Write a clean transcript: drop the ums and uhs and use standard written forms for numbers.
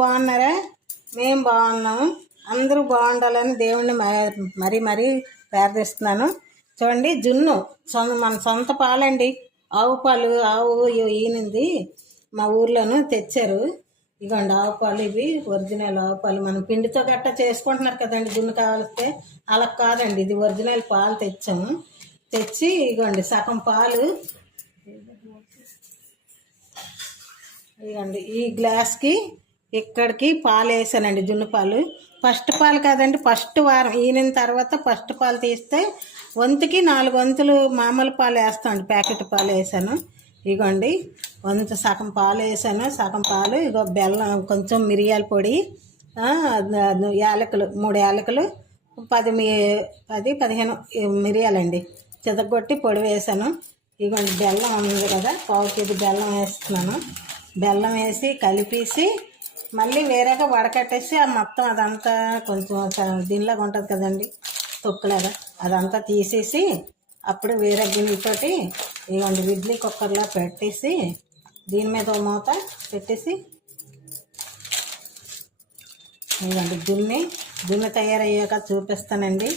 బాగున్నారా? మేము బాగున్నాము. అందరూ బాగుండాలని దేవుణ్ణి మరీ ప్రార్థిస్తున్నాను. చూడండి, జున్ను మన సొంత పాలండి. ఆవు పాలు, ఆవు ఈనింది మా ఊర్లోనూ తెచ్చారు. ఇదిగోండి ఆవు పాలు, ఇవి ఒరిజినల్ ఆవు పాలు. మనం పిండితో గట్ట చేసుకుంటున్నారు కదండి జున్ను కావాలిస్తే, అలా కాదండి, ఇది ఒరిజినల్ పాలు తెచ్చాము. తెచ్చి ఇదిగోండి సగం పాలు, ఇదిగోండి ఈ గ్లాస్కి ఇక్కడికి పాలు వేసానండి, జున్ను పాలు. ఫస్ట్ పాలు కాదండి, ఫస్ట్ వారం ఈయన తర్వాత ఫస్ట్ పాలు తీస్తే వంతుకి 4 వంతులు మామూలు పాలు వేస్తామండి. ప్యాకెట్ పాలు వేసాను. ఇగోండి వంతు సగం పాలు వేసాను, సగం పాలు. ఇగో బెల్లం, కొంచెం మిరియాల పొడి, యాలకులు 3 యాలకులు, 10-15 మిరియాలండి చితగొట్టి పొడి వేసాను. ఇగోండి బెల్లం ఉంది కదా, 1/4 కేజీ బెల్లం వేస్తున్నాను. బెల్లం వేసి కలిపేసి మళ్ళీ వేరేగా వడకట్టేసి ఆ మొత్తం అదంతా కొంచెం దీనిలాగా ఉంటుంది కదండి, తొక్కులాగా, అదంతా తీసేసి అప్పుడు వేరే గిన్నెతోటి ఇవ్వండి ఇడ్లీ కుక్కర్లో పెట్టేసి దీని మీద మూత పెట్టేసి ఇవ్వండి గిన్నె తయారయ్యాక చూపిస్తానండి.